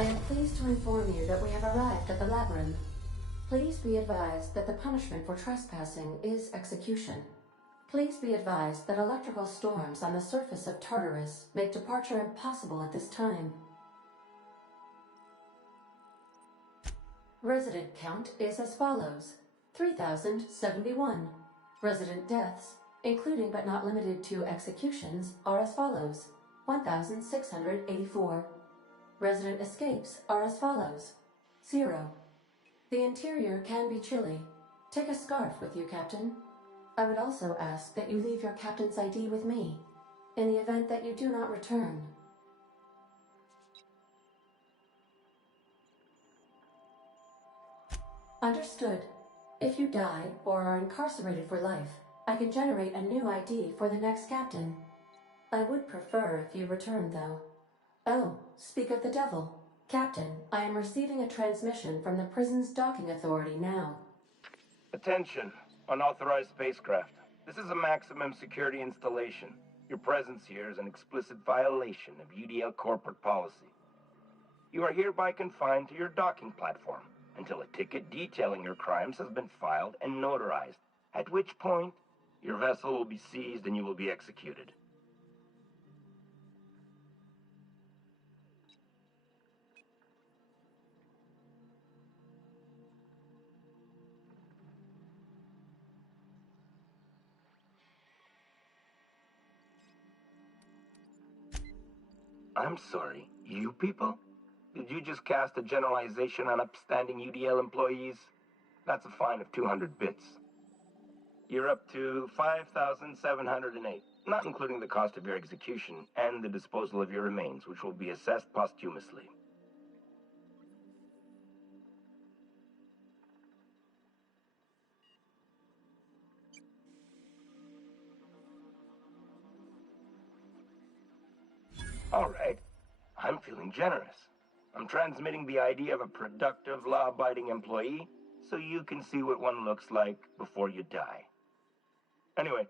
I am pleased to inform you that we have arrived at the labyrinth. Please be advised that the punishment for trespassing is execution. Please be advised that electrical storms on the surface of Tartarus make departure impossible at this time. Resident count is as follows: 3,071. Resident deaths, including but not limited to executions, are as follows: 1,684. Resident escapes are as follows: 0. The interior can be chilly. Take a scarf with you, Captain. I would also ask that you leave your captain's ID with me, in the event that you do not return. Understood. If you die or are incarcerated for life, I can generate a new ID for the next captain. I would prefer if you returned, though. Oh, speak of the devil. Captain, I am receiving a transmission from the prison's docking authority now. Attention, unauthorized spacecraft. This is a maximum security installation. Your presence here is an explicit violation of UDL corporate policy. You are hereby confined to your docking platform until a ticket detailing your crimes has been filed and notarized, at which point your vessel will be seized and you will be executed. I'm sorry, you people? Did you just cast a generalization on upstanding UDL employees? That's a fine of 200 bits. You're up to 5,708, not including the cost of your execution and the disposal of your remains, which will be assessed posthumously. All right. I'm feeling generous. I'm transmitting the idea of a productive, law-abiding employee so you can see what one looks like before you die. Anyway,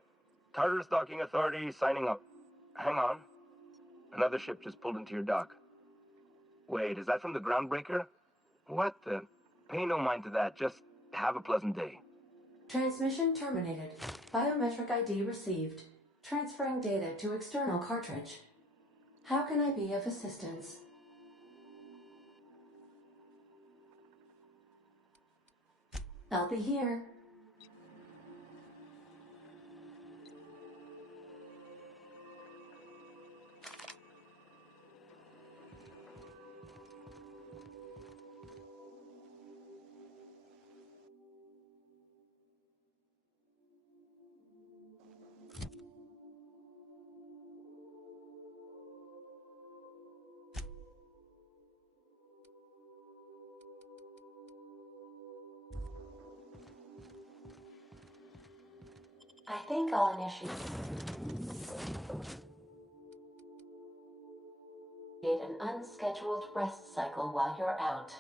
Tartarus Docking Authority signing up. Hang on. Another ship just pulled into your dock. Wait, is that from the groundbreaker? What the? Pay no mind to that. Just have a pleasant day. Transmission terminated. Biometric ID received. Transferring data to external cartridge. How can I be of assistance? I'll be here. I think I'll initiate an unscheduled rest cycle while you're out.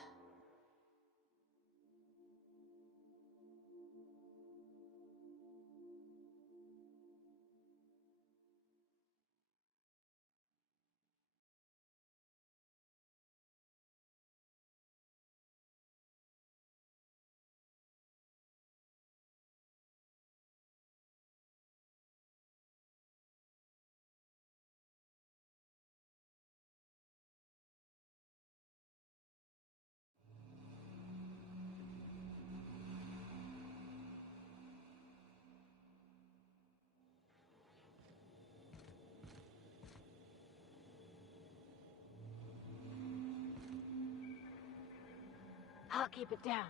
I'll keep it down.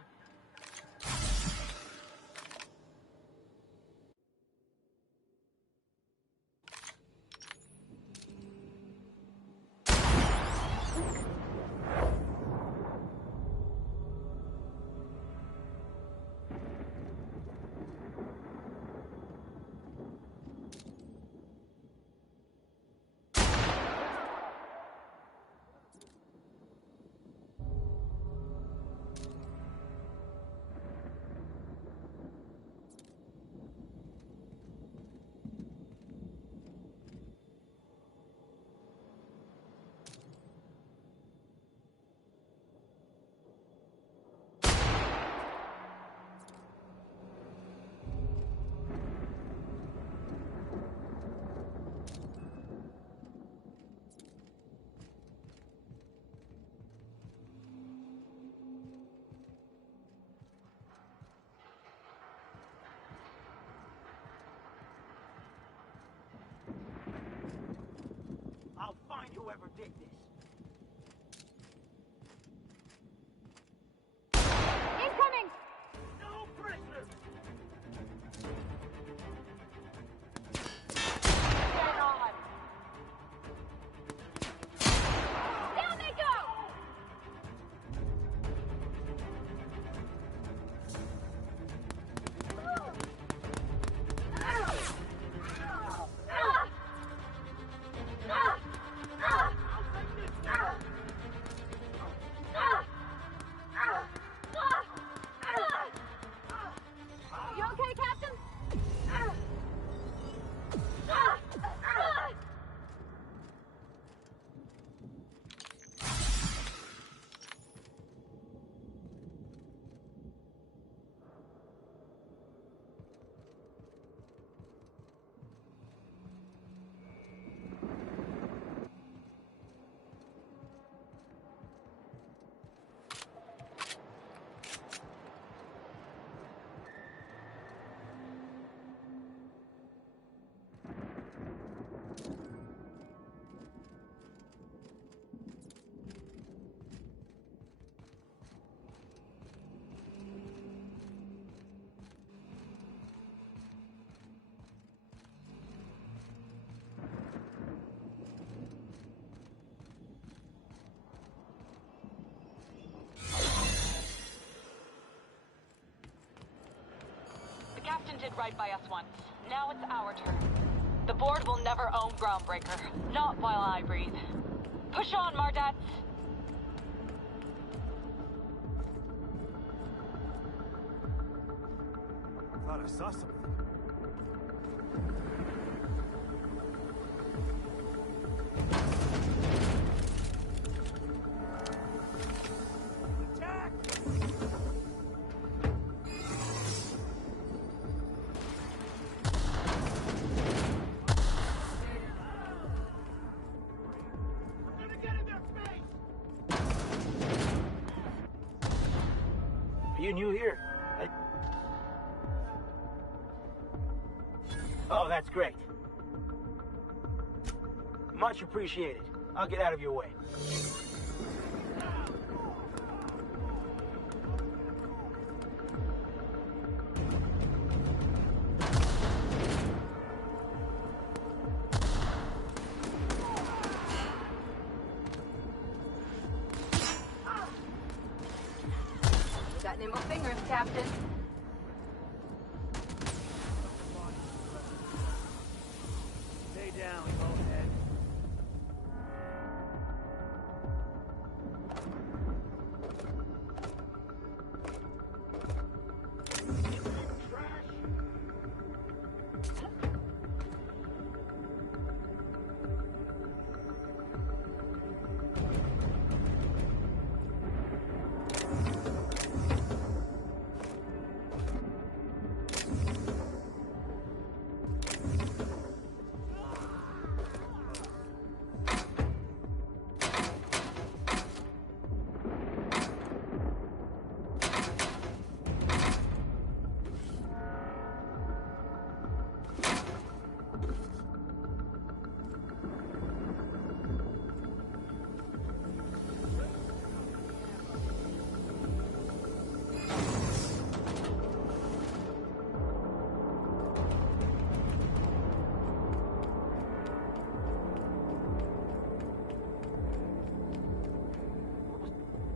whoever did this. Incoming! No prisoners! Get on! Down they go! You okay, Captain? The captain did right by us once. Now it's our turn. The board will never own Groundbreaker. Not while I breathe. Push on, Mardats! Thought I saw something. Attack! We're gonna get in their face! Are you new here? Oh, that's great. Much appreciated. I'll get out of your way. Got nimble fingers, Captain. Stay down, bonehead.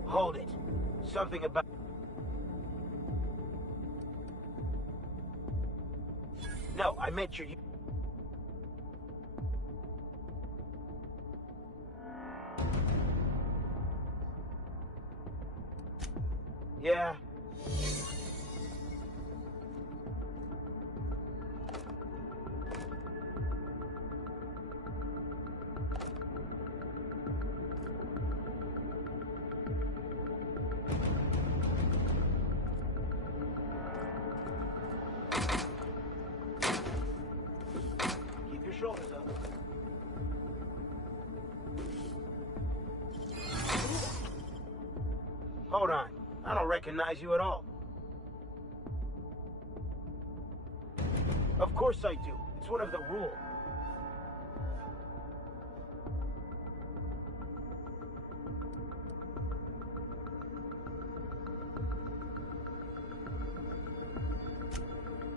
Hold it. Something about... No, I meant your... Yeah. Keep your shoulders up. Hold on. I don't recognize you at all. Of course I do. It's one of the rules.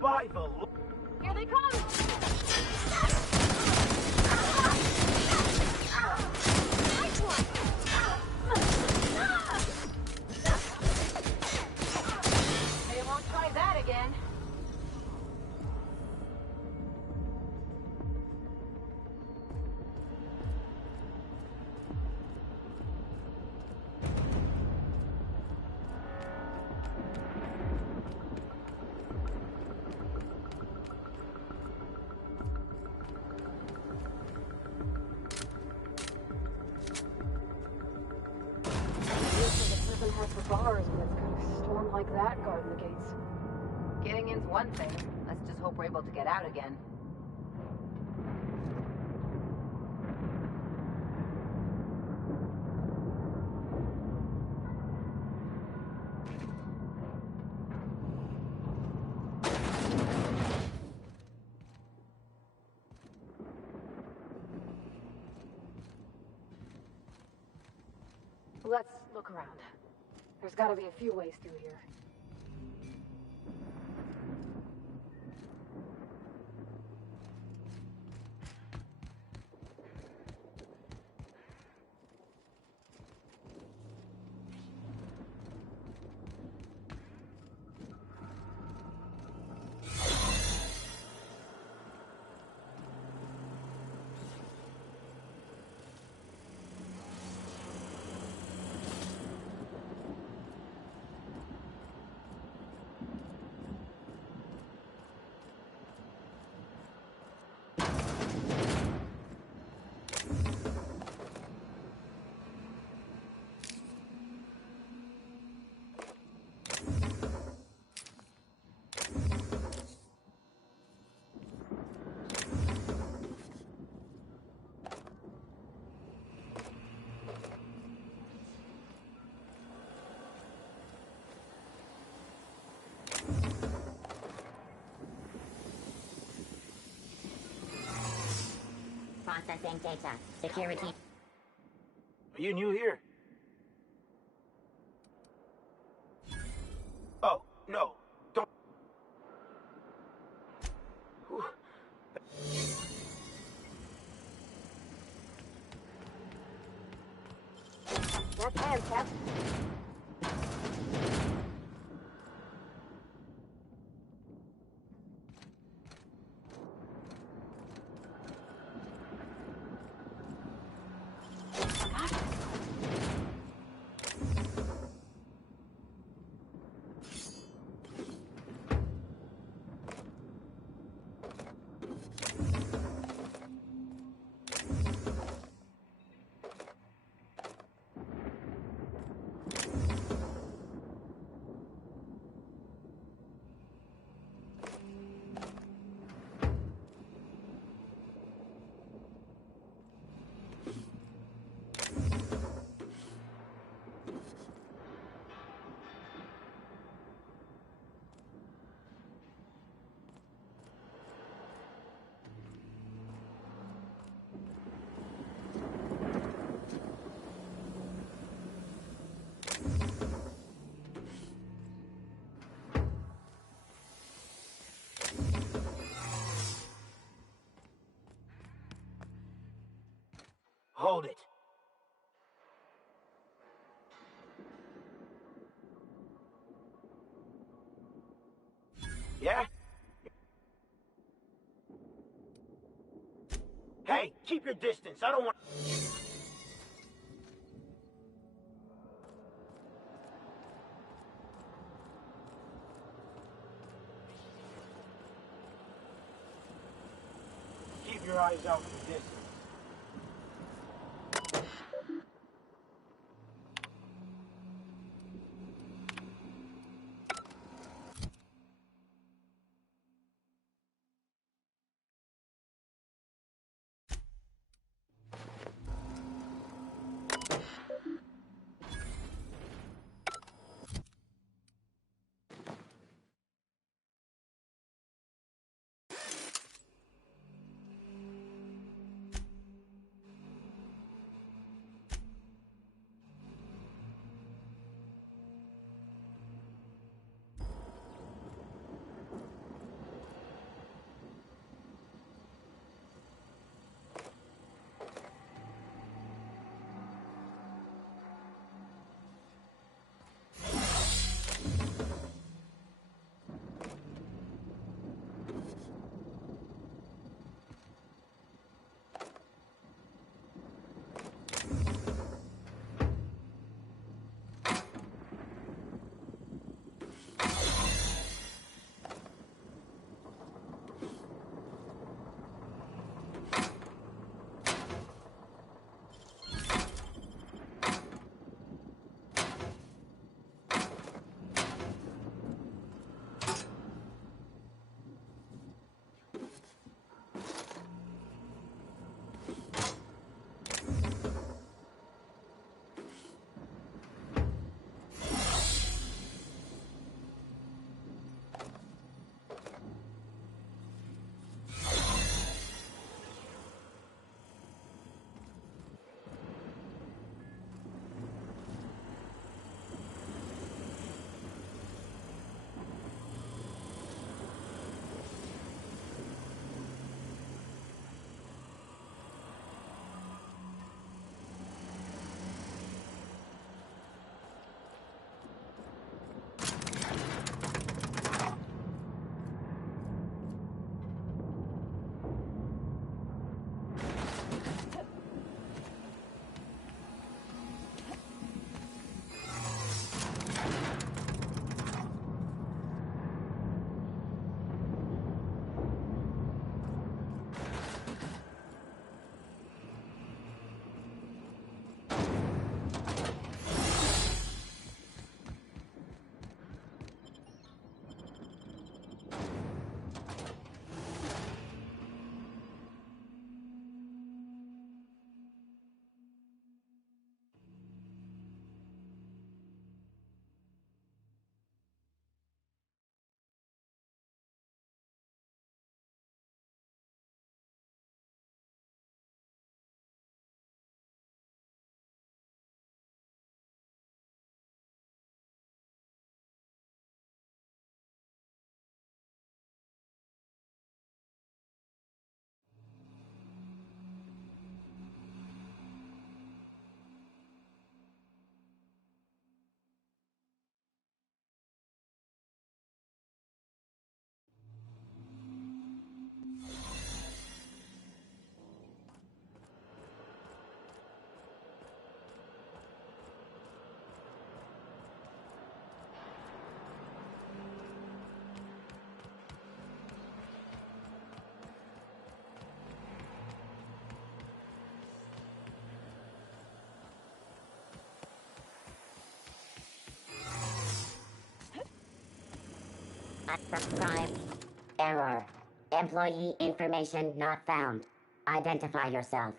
By the Lord. Here they come! Nice one! They won't try that again. Has the bars when it's going to storm like that guarding the gates. Getting in's one thing. Let's just hope we're able to get out again. Let's look around. There's gotta be a few ways through here. Processing data. Security. Are you new here? Oh, no. Don't. Whew. Left hand, Cap. Hold it. Yeah? Hey, keep your distance. I don't want... Keep your eyes out for the distance. Unsubscribe. Error. Employee information not found. Identify yourself.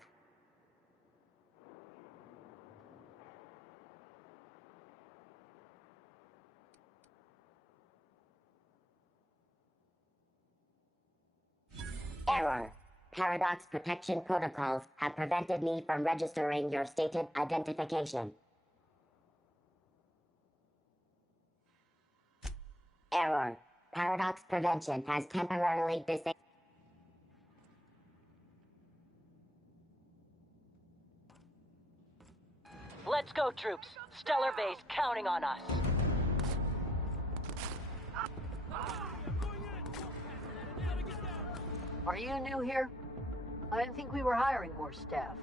Error. Paradox protection protocols have prevented me from registering your stated identification. Error. Paradox prevention has temporarily disabled. Let's go, troops. Stellar Base counting on us. Are you new here? I didn't think we were hiring more staff.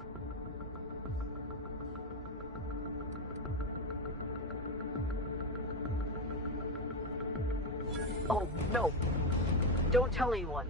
Oh, no. Don't tell anyone.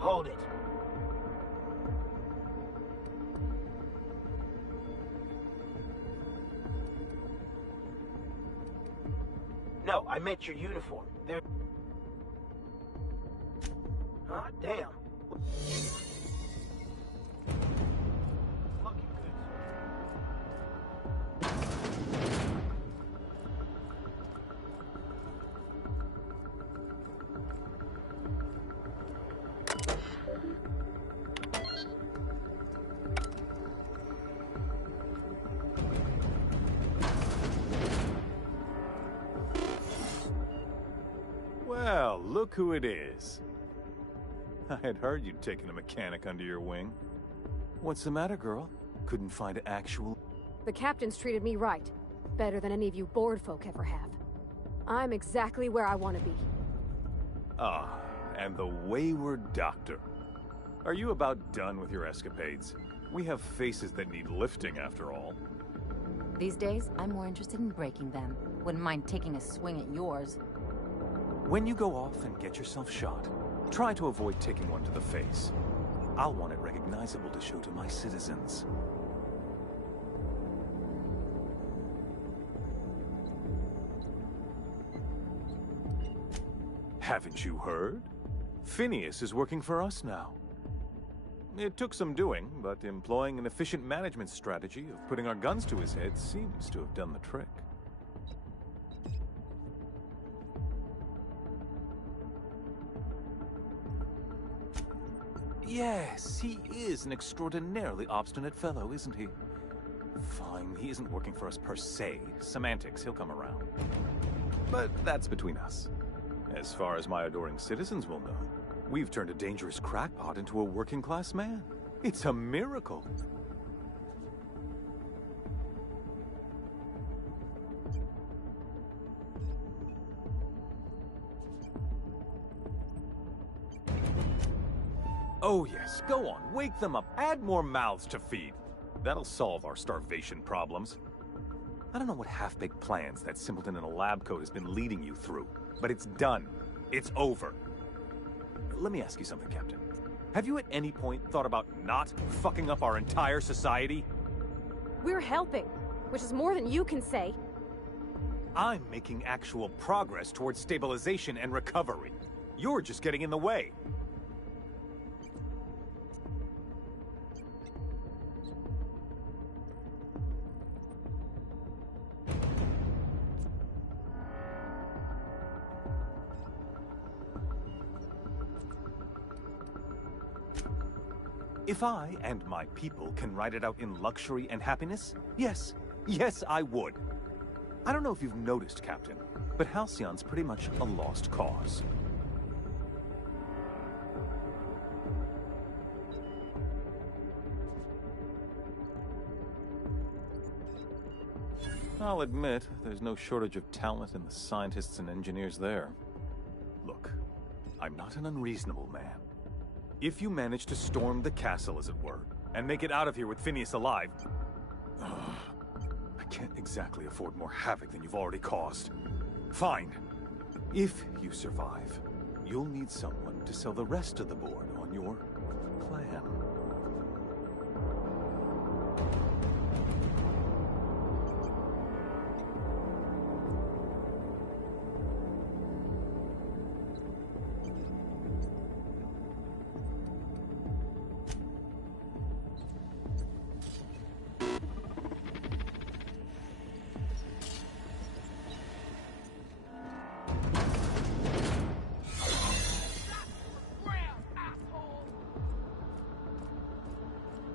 Hold it. No, I meant your uniform. There. Ah, damn. Looking good. Well, look who it is. I had heard you'd taken a mechanic under your wing. What's the matter, girl? Couldn't find actual... The captain's treated me right. Better than any of you bored folk ever have. I'm exactly where I want to be. Ah, and the wayward doctor. Are you about done with your escapades? We have faces that need lifting, after all. These days, I'm more interested in breaking them. Wouldn't mind taking a swing at yours. When you go off and get yourself shot, try to avoid taking one to the face. I'll want it recognizable to show to my citizens. Haven't you heard? Phineas is working for us now. It took some doing, but employing an efficient management strategy of putting our guns to his head seems to have done the trick. Yes, he is an extraordinarily obstinate fellow, isn't he? Fine, he isn't working for us per se. Semantics, he'll come around. But that's between us. As far as my adoring citizens will know, we've turned a dangerous crackpot into a working-class man. It's a miracle. Oh yes, go on, wake them up, add more mouths to feed. That'll solve our starvation problems. I don't know what half-baked plans that simpleton in a lab coat has been leading you through, but it's done. It's over. Let me ask you something, Captain. Have you at any point thought about not fucking up our entire society? We're helping, which is more than you can say. I'm making actual progress towards stabilization and recovery. You're just getting in the way. If I and my people can ride it out in luxury and happiness, yes, I would. I don't know if you've noticed, Captain, but Halcyon's pretty much a lost cause. I'll admit, there's no shortage of talent in the scientists and engineers there. Look, I'm not an unreasonable man. If you manage to storm the castle, as it were, and make it out of here with Phineas alive, I can't exactly afford more havoc than you've already caused. Fine. If you survive, you'll need someone to sell the rest of the board on your plan.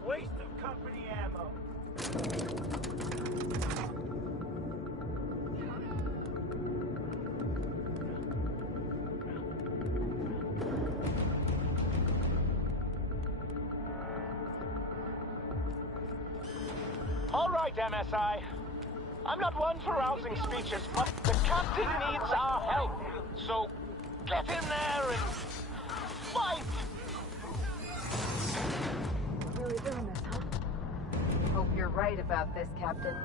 Waste of company ammo. All right, MSI. I'm not one for rousing speeches, but the captain needs our help. So get in there and fight! Really doing this, huh? Hope you're right about this, Captain.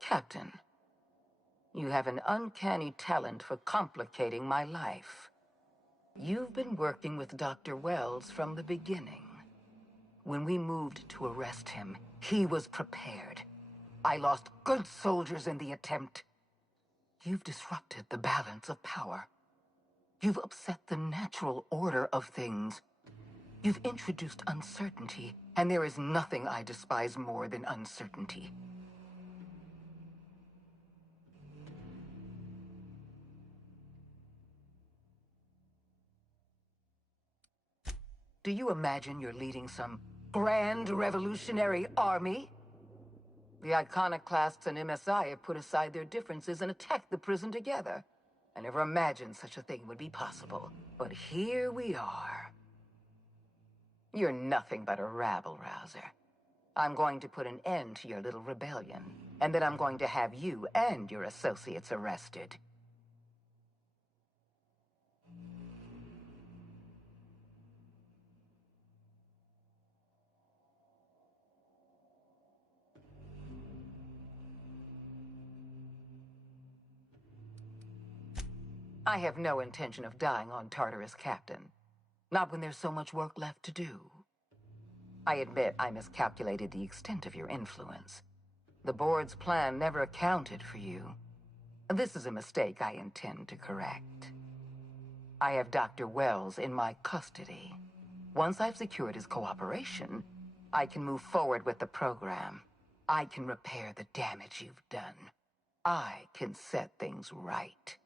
Captain, you have an uncanny talent for complicating my life. You've been working with Dr. Wells from the beginning. When we moved to arrest him, he was prepared. I lost good soldiers in the attempt. You've disrupted the balance of power. You've upset the natural order of things. You've introduced uncertainty, and there is nothing I despise more than uncertainty. Do you imagine you're leading some grand revolutionary army? The iconoclasts and MSI have put aside their differences and attacked the prison together. I never imagined such a thing would be possible. But here we are. You're nothing but a rabble-rouser. I'm going to put an end to your little rebellion, and then I'm going to have you and your associates arrested. I have no intention of dying on Tartarus, Captain. Not when there's so much work left to do. I admit I miscalculated the extent of your influence. The board's plan never accounted for you. This is a mistake I intend to correct. I have Dr. Wells in my custody. Once I've secured his cooperation, I can move forward with the program. I can repair the damage you've done. I can set things right.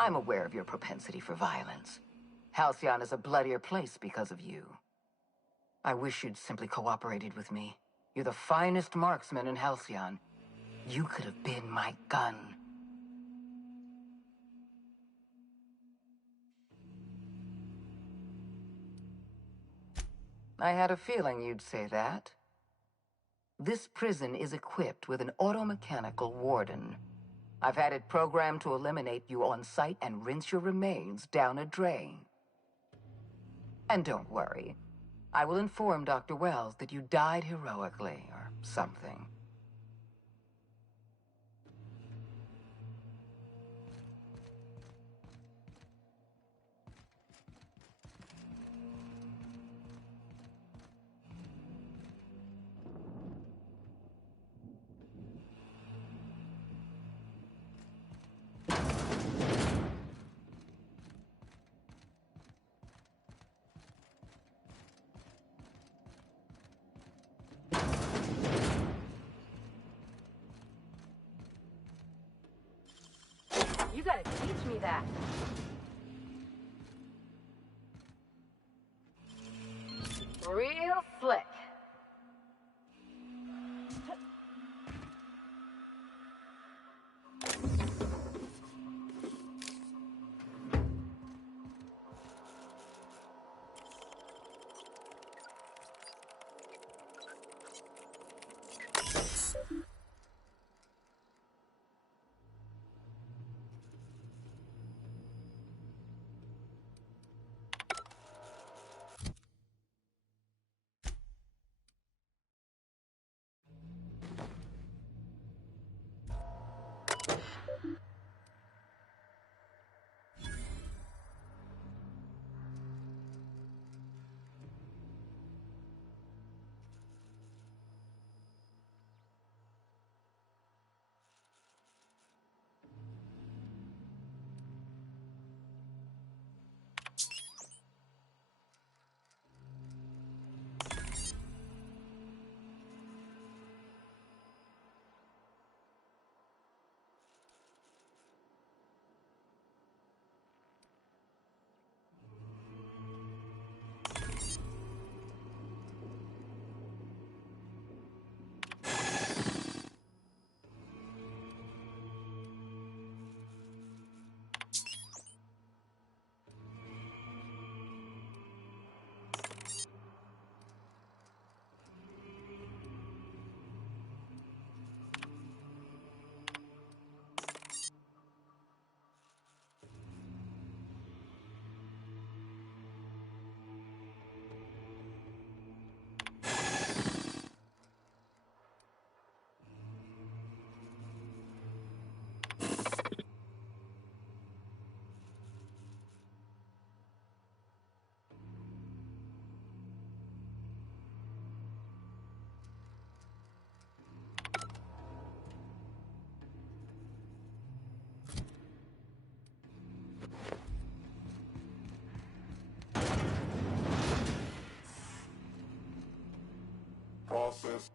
I'm aware of your propensity for violence. Halcyon is a bloodier place because of you. I wish you'd simply cooperated with me. You're the finest marksman in Halcyon. You could have been my gun. I had a feeling you'd say that. This prison is equipped with an automechanical warden. I've had it programmed to eliminate you on sight and rinse your remains down a drain. And don't worry. I will inform Dr. Wells that you died heroically, or something. You gotta teach me that. Real slick. Process.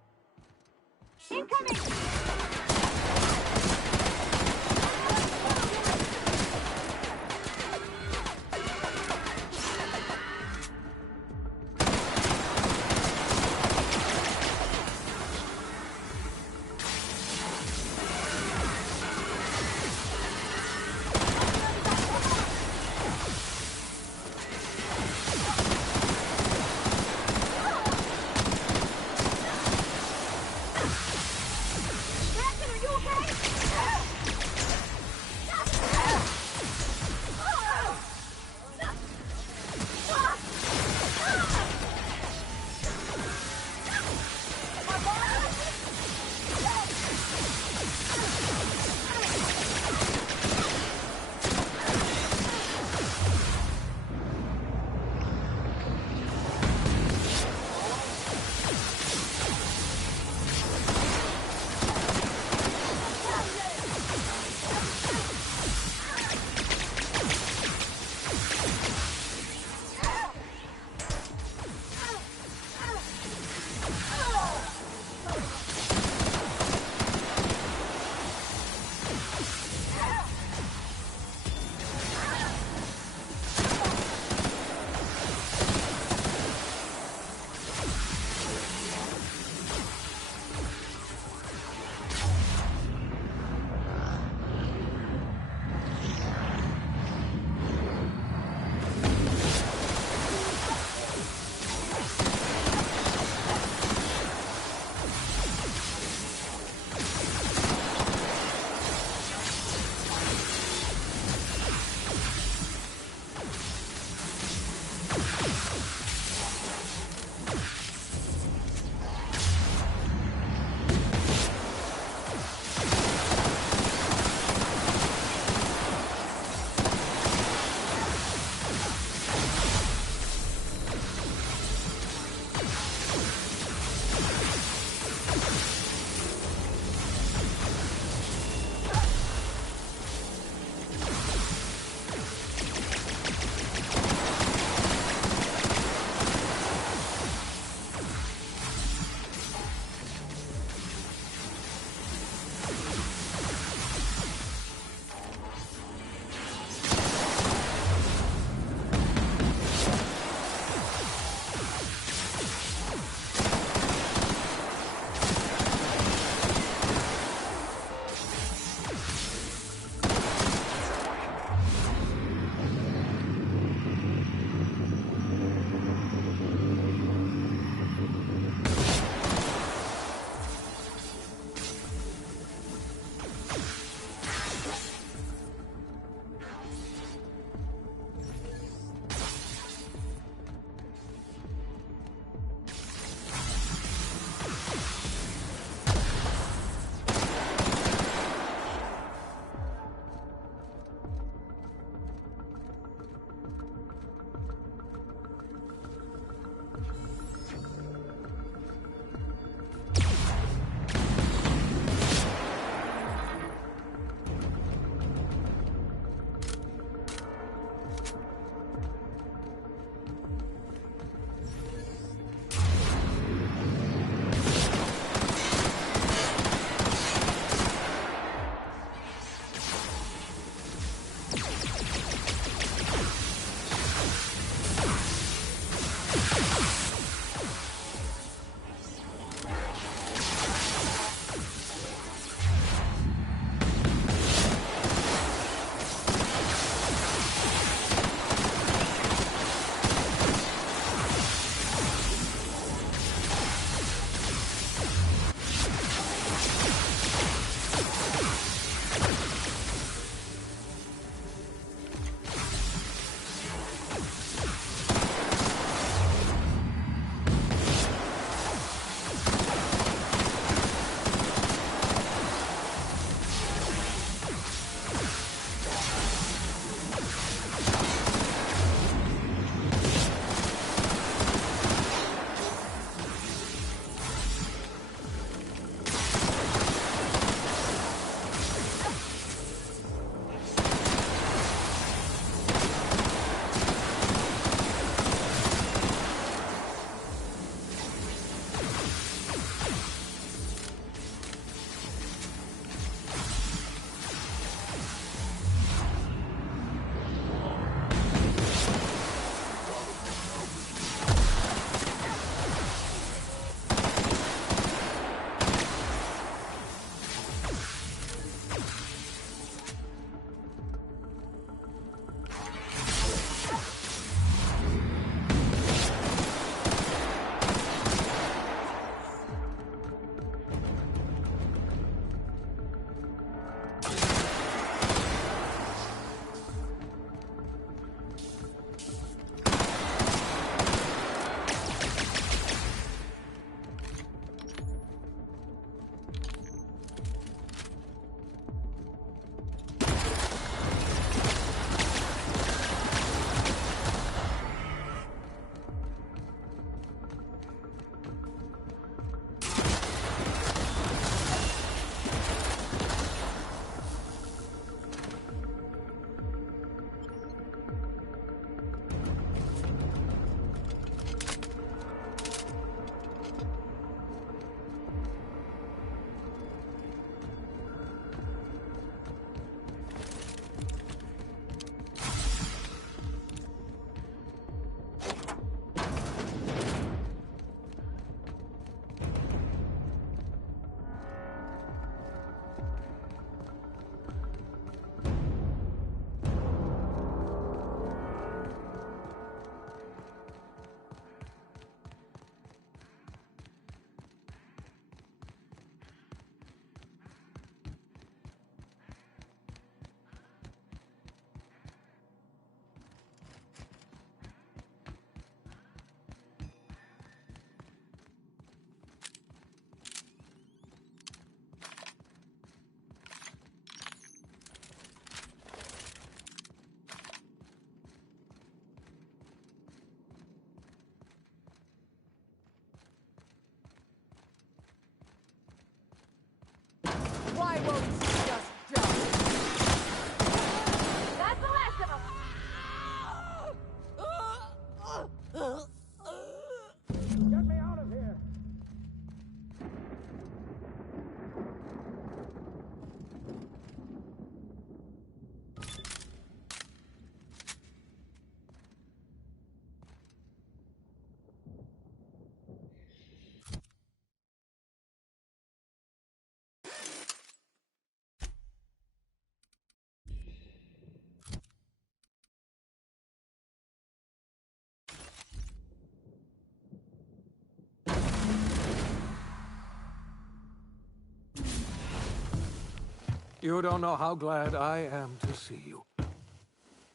You don't know how glad I am to see you.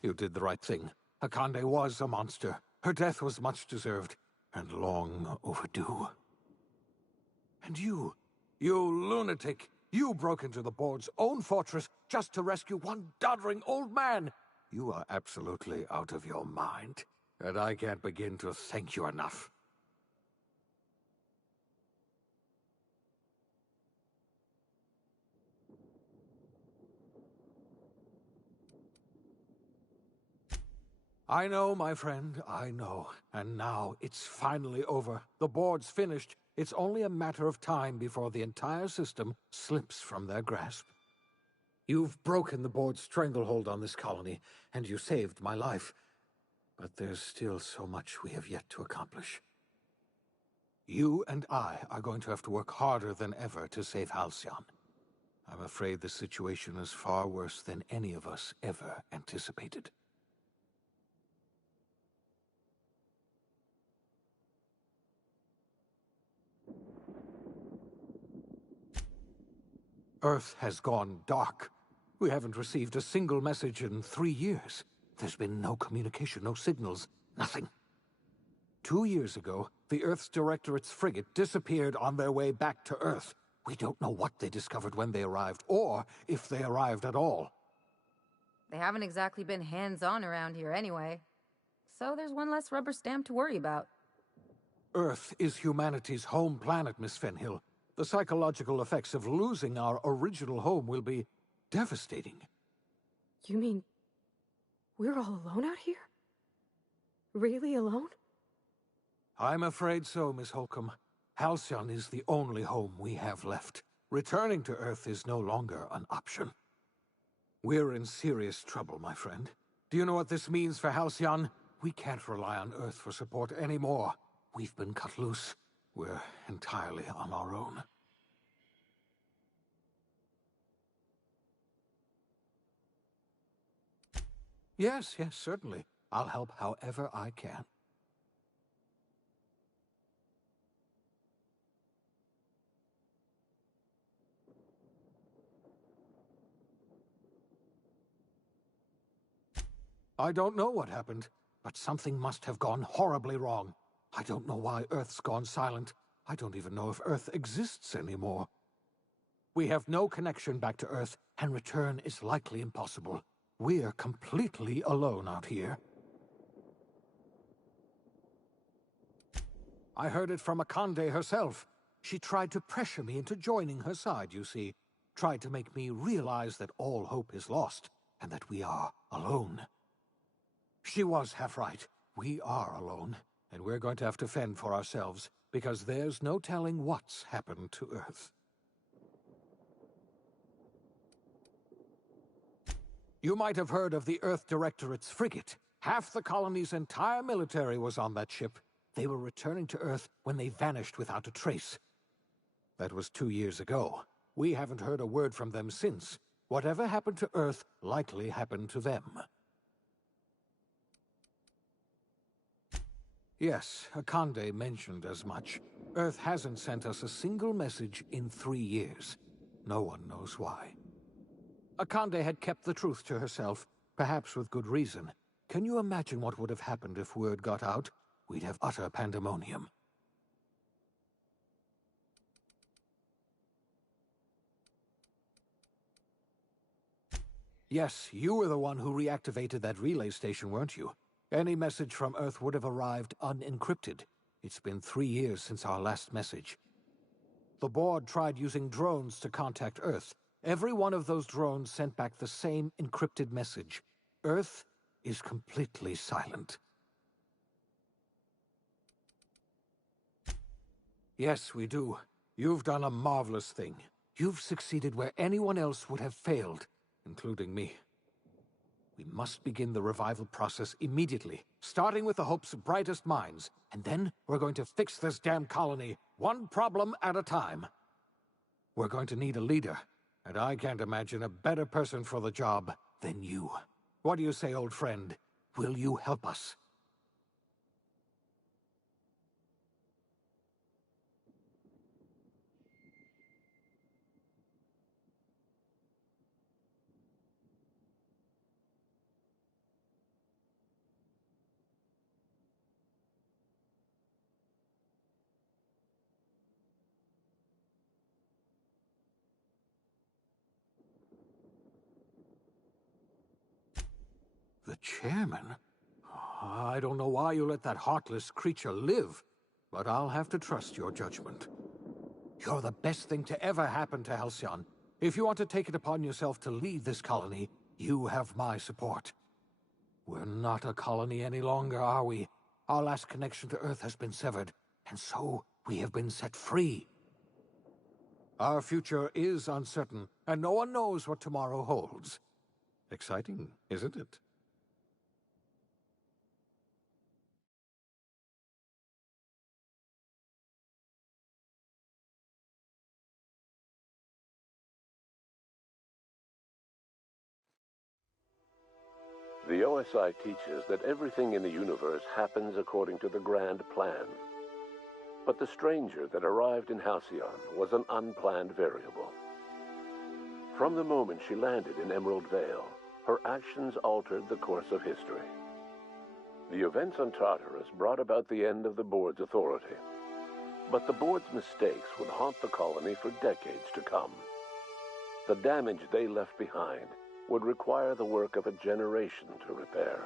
You did the right thing. Akande was a monster. Her death was much deserved, and long overdue. And you lunatic, you broke into the board's own fortress just to rescue one doddering old man. You are absolutely out of your mind, and I can't begin to thank you enough. I know, my friend, I know. And now it's finally over. The board's finished. It's only a matter of time before the entire system slips from their grasp. You've broken the board's stranglehold on this colony, and you saved my life. But there's still so much we have yet to accomplish. You and I are going to have to work harder than ever to save Halcyon. I'm afraid the situation is far worse than any of us ever anticipated. Earth has gone dark. We haven't received a single message in 3 years. There's been no communication, no signals, nothing. 2 years ago, the Earth's Directorate's frigate disappeared on their way back to Earth. We don't know what they discovered when they arrived, or if they arrived at all. They haven't exactly been hands-on around here anyway. So there's one less rubber stamp to worry about. Earth is humanity's home planet, Miss Fenhill. The psychological effects of losing our original home will be devastating. You mean we're all alone out here? Really alone? I'm afraid so, Miss Holcomb. Halcyon is the only home we have left. Returning to Earth is no longer an option. We're in serious trouble, my friend. Do you know what this means for Halcyon? We can't rely on Earth for support anymore. We've been cut loose. We're entirely on our own. Yes, certainly. I'll help however I can. I don't know what happened, but something must have gone horribly wrong. I don't know why Earth's gone silent. I don't even know if Earth exists anymore. We have no connection back to Earth, and return is likely impossible. We're completely alone out here. I heard it from Akande herself. She tried to pressure me into joining her side, you see. Tried to make me realize that all hope is lost, and that we are alone. She was half right. We are alone, and we're going to have to fend for ourselves, because there's no telling what's happened to Earth. You might have heard of the Earth Directorate's frigate. Half the colony's entire military was on that ship. They were returning to Earth when they vanished without a trace. That was 2 years ago. We haven't heard a word from them since. Whatever happened to Earth likely happened to them. Yes, Akande mentioned as much. Earth hasn't sent us a single message in 3 years. No one knows why. Akande had kept the truth to herself, perhaps with good reason. Can you imagine what would have happened if word got out? We'd have utter pandemonium. Yes, you were the one who reactivated that relay station, weren't you? Any message from Earth would have arrived unencrypted. It's been 3 years since our last message. The board tried using drones to contact Earth. Every one of those drones sent back the same encrypted message. Earth is completely silent. Yes, we do. You've done a marvelous thing. You've succeeded where anyone else would have failed, including me. We must begin the revival process immediately, starting with the Hope's brightest minds, and then we're going to fix this damn colony, one problem at a time. We're going to need a leader, and I can't imagine a better person for the job than you. What do you say, old friend? Will you help us? Chairman? I don't know why you let that heartless creature live, but I'll have to trust your judgment. You're the best thing to ever happen to Halcyon. If you want to take it upon yourself to lead this colony, you have my support. We're not a colony any longer, are we? Our last connection to Earth has been severed, and so we have been set free. Our future is uncertain, and no one knows what tomorrow holds. Exciting, isn't it? The OSI teaches that everything in the universe happens according to the grand plan. But the stranger that arrived in Halcyon was an unplanned variable. From the moment she landed in Emerald Vale, her actions altered the course of history. The events on Tartarus brought about the end of the board's authority. But the board's mistakes would haunt the colony for decades to come. The damage they left behind would require the work of a generation to repair.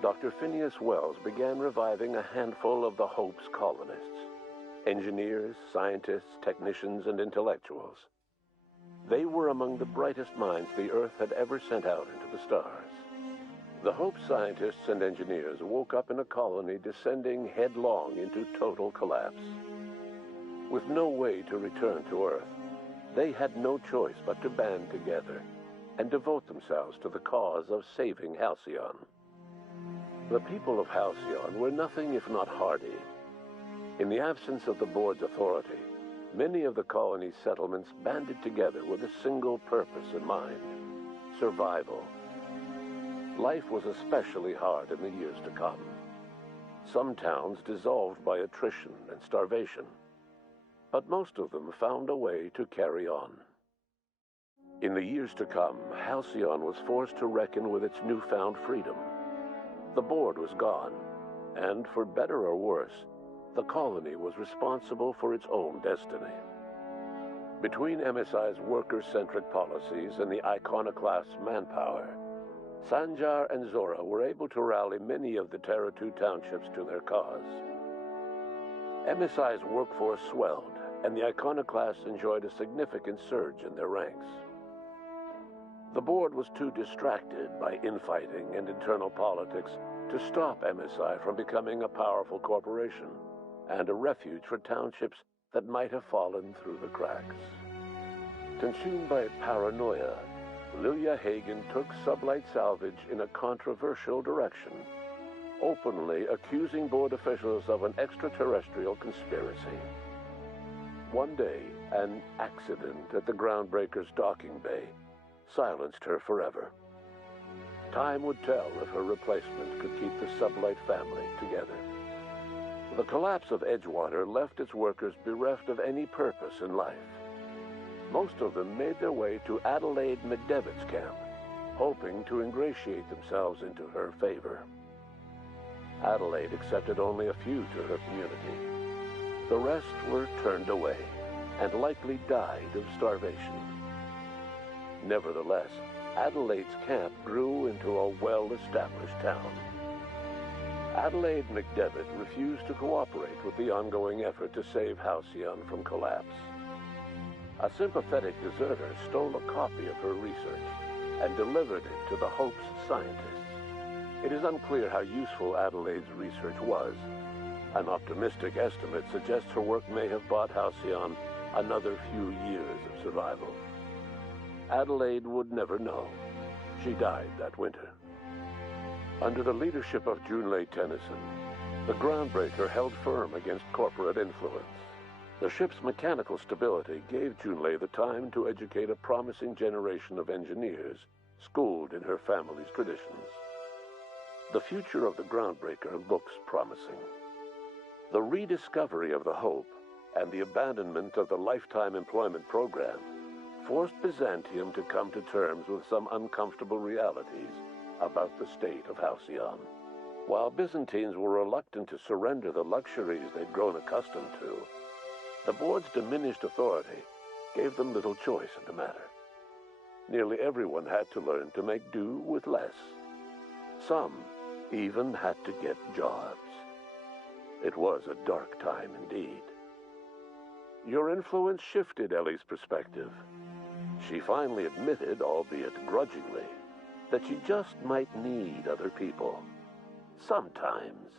Dr. Phineas Wells began reviving a handful of the Hope's colonists: engineers, scientists, technicians, and intellectuals. They were among the brightest minds the Earth had ever sent out into the stars. The Hope scientists and engineers woke up in a colony descending headlong into total collapse. With no way to return to Earth, they had no choice but to band together and devote themselves to the cause of saving Halcyon. The people of Halcyon were nothing if not hardy. In the absence of the board's authority, many of the colony's settlements banded together with a single purpose in mind: survival. Life was especially hard in the years to come. Some towns dissolved by attrition and starvation, but most of them found a way to carry on. In the years to come, Halcyon was forced to reckon with its newfound freedom. The board was gone, and for better or worse, the colony was responsible for its own destiny. Between MSI's worker-centric policies and the iconoclast's manpower, Sanjar and Zora were able to rally many of the Terra 2 townships to their cause. MSI's workforce swelled, and the iconoclasts enjoyed a significant surge in their ranks. The board was too distracted by infighting and internal politics to stop MSI from becoming a powerful corporation and a refuge for townships that might have fallen through the cracks. Consumed by paranoia, Lilia Hagen took Sublight Salvage in a controversial direction, openly accusing board officials of an extraterrestrial conspiracy. One day, an accident at the Groundbreaker's docking bay silenced her forever. Time would tell if her replacement could keep the Sublight family together. The collapse of Edgewater left its workers bereft of any purpose in life. Most of them made their way to Adelaide McDevitt's camp, hoping to ingratiate themselves into her favor. Adelaide accepted only a few to her community. The rest were turned away and likely died of starvation. Nevertheless, Adelaide's camp grew into a well-established town. Adelaide McDevitt refused to cooperate with the ongoing effort to save Halcyon from collapse. A sympathetic deserter stole a copy of her research and delivered it to the Hope's scientists. It is unclear how useful Adelaide's research was. An optimistic estimate suggests her work may have bought Halcyon another few years of survival. Adelaide would never know. She died that winter. Under the leadership of Junlei Tennyson, the Groundbreaker held firm against corporate influence. The ship's mechanical stability gave Junlei the time to educate a promising generation of engineers schooled in her family's traditions. The future of the Groundbreaker looks promising. The rediscovery of the Hope and the abandonment of the lifetime employment program forced Byzantium to come to terms with some uncomfortable realities about the state of Halcyon. While Byzantines were reluctant to surrender the luxuries they'd grown accustomed to, the board's diminished authority gave them little choice in the matter. Nearly everyone had to learn to make do with less. Some even had to get jobs. It was a dark time indeed. Your influence shifted Ellie's perspective. She finally admitted, albeit grudgingly, that she just might need other people. Sometimes.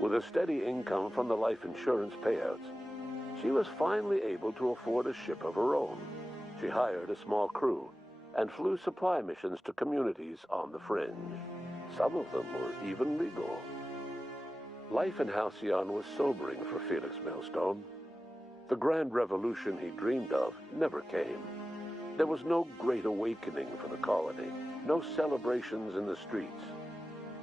With a steady income from the life insurance payouts, she was finally able to afford a ship of her own. She hired a small crew and flew supply missions to communities on the fringe. Some of them were even legal. Life in Halcyon was sobering for Felix Millstone. The grand revolution he dreamed of never came. There was no great awakening for the colony, no celebrations in the streets.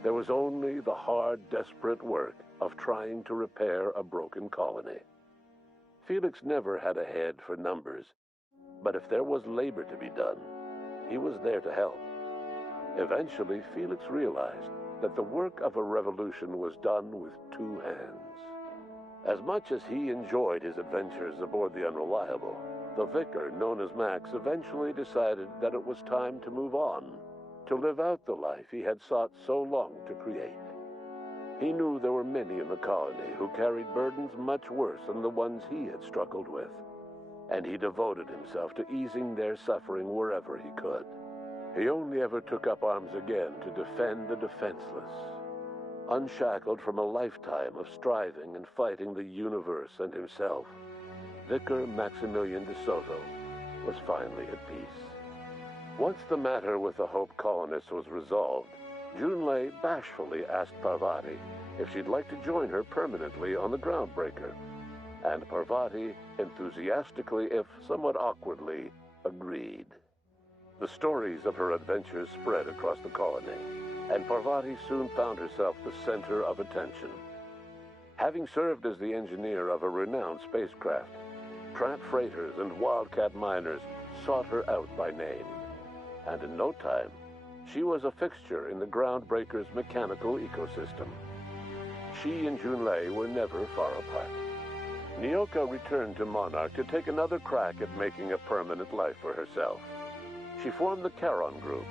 There was only the hard, desperate work of trying to repair a broken colony. Felix never had a head for numbers, but if there was labor to be done, he was there to help. Eventually, Felix realized that the work of a revolution was done with two hands. As much as he enjoyed his adventures aboard the Unreliable, the vicar, known as Max, eventually decided that it was time to move on, to live out the life he had sought so long to create. He knew there were many in the colony who carried burdens much worse than the ones he had struggled with, and he devoted himself to easing their suffering wherever he could. He only ever took up arms again to defend the defenseless. Unshackled from a lifetime of striving and fighting the universe and himself, Vicar Maximilian de Soto was finally at peace. Once the matter with the Hope colonists was resolved, Junlei bashfully asked Parvati if she'd like to join her permanently on the Groundbreaker, and Parvati enthusiastically, if somewhat awkwardly, agreed. The stories of her adventures spread across the colony, and Parvati soon found herself the center of attention. Having served as the engineer of a renowned spacecraft, tramp freighters and wildcat miners sought her out by name, and in no time, she was a fixture in the Groundbreaker's mechanical ecosystem. She and Junlei were never far apart. Nyoka returned to Monarch to take another crack at making a permanent life for herself. She formed the Charon Group,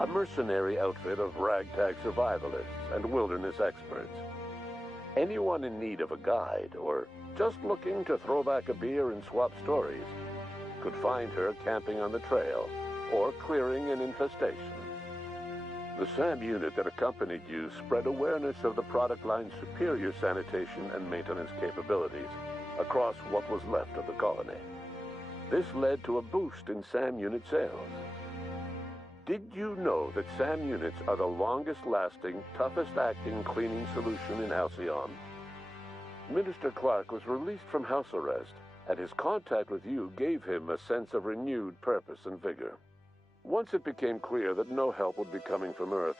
a mercenary outfit of ragtag survivalists and wilderness experts. Anyone in need of a guide, or just looking to throw back a beer and swap stories, could find her camping on the trail or clearing an infestation. The SAM unit that accompanied you spread awareness of the product line's superior sanitation and maintenance capabilities across what was left of the colony. This led to a boost in SAM unit sales. Did you know that SAM units are the longest-lasting, toughest-acting cleaning solution in Halcyon? Minister Clark was released from house arrest, and his contact with you gave him a sense of renewed purpose and vigor. Once it became clear that no help would be coming from Earth,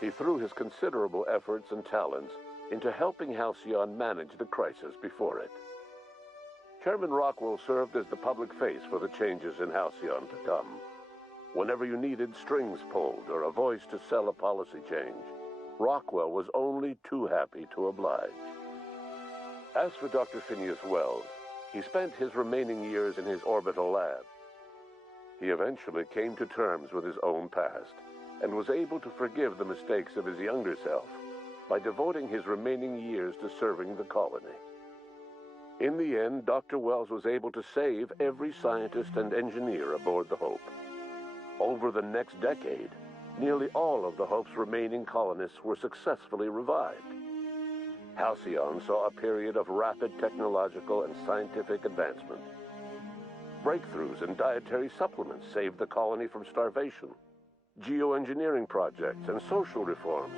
he threw his considerable efforts and talents into helping Halcyon manage the crisis before it. Chairman Rockwell served as the public face for the changes in Halcyon to come. Whenever you needed strings pulled or a voice to sell a policy change, Rockwell was only too happy to oblige. As for Dr. Phineas Wells, he spent his remaining years in his orbital lab. He eventually came to terms with his own past and was able to forgive the mistakes of his younger self by devoting his remaining years to serving the colony. In the end, Dr. Wells was able to save every scientist and engineer aboard the Hope. Over the next decade, nearly all of the Hope's remaining colonists were successfully revived. Halcyon saw a period of rapid technological and scientific advancement. Breakthroughs in dietary supplements saved the colony from starvation. Geoengineering projects and social reforms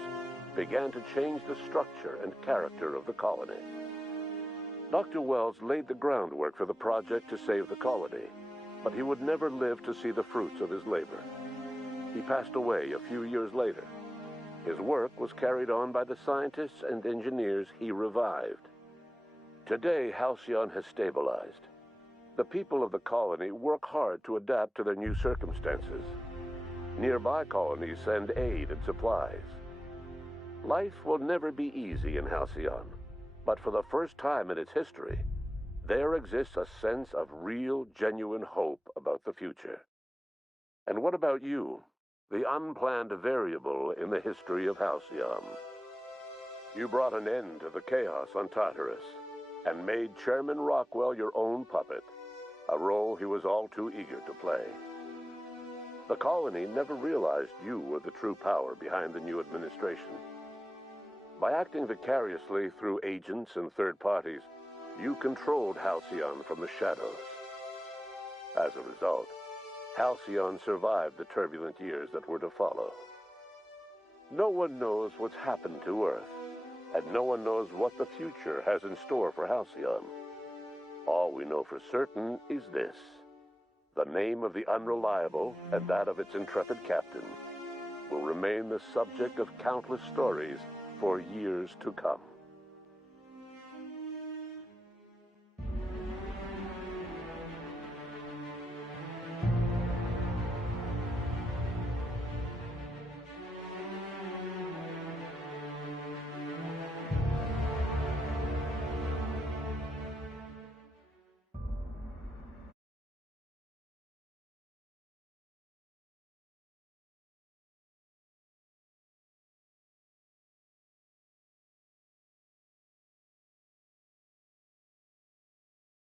began to change the structure and character of the colony. Dr. Wells laid the groundwork for the project to save the colony, but he would never live to see the fruits of his labor. He passed away a few years later. His work was carried on by the scientists and engineers he revived. Today, Halcyon has stabilized. The people of the colony work hard to adapt to their new circumstances. Nearby colonies send aid and supplies. Life will never be easy in Halcyon, but for the first time in its history, there exists a sense of real, genuine hope about the future. And what about you? the unplanned variable in the history of Halcyon. You brought an end to the chaos on Tartarus, and made Chairman Rockwell your own puppet, a role he was all too eager to play. The colony never realized you were the true power behind the new administration. By acting vicariously through agents and third parties, you controlled Halcyon from the shadows. As a result, Halcyon survived the turbulent years that were to follow. No one knows what's happened to Earth, and no one knows what the future has in store for Halcyon. All we know for certain is this: the name of the Unreliable and that of its intrepid captain will remain the subject of countless stories for years to come.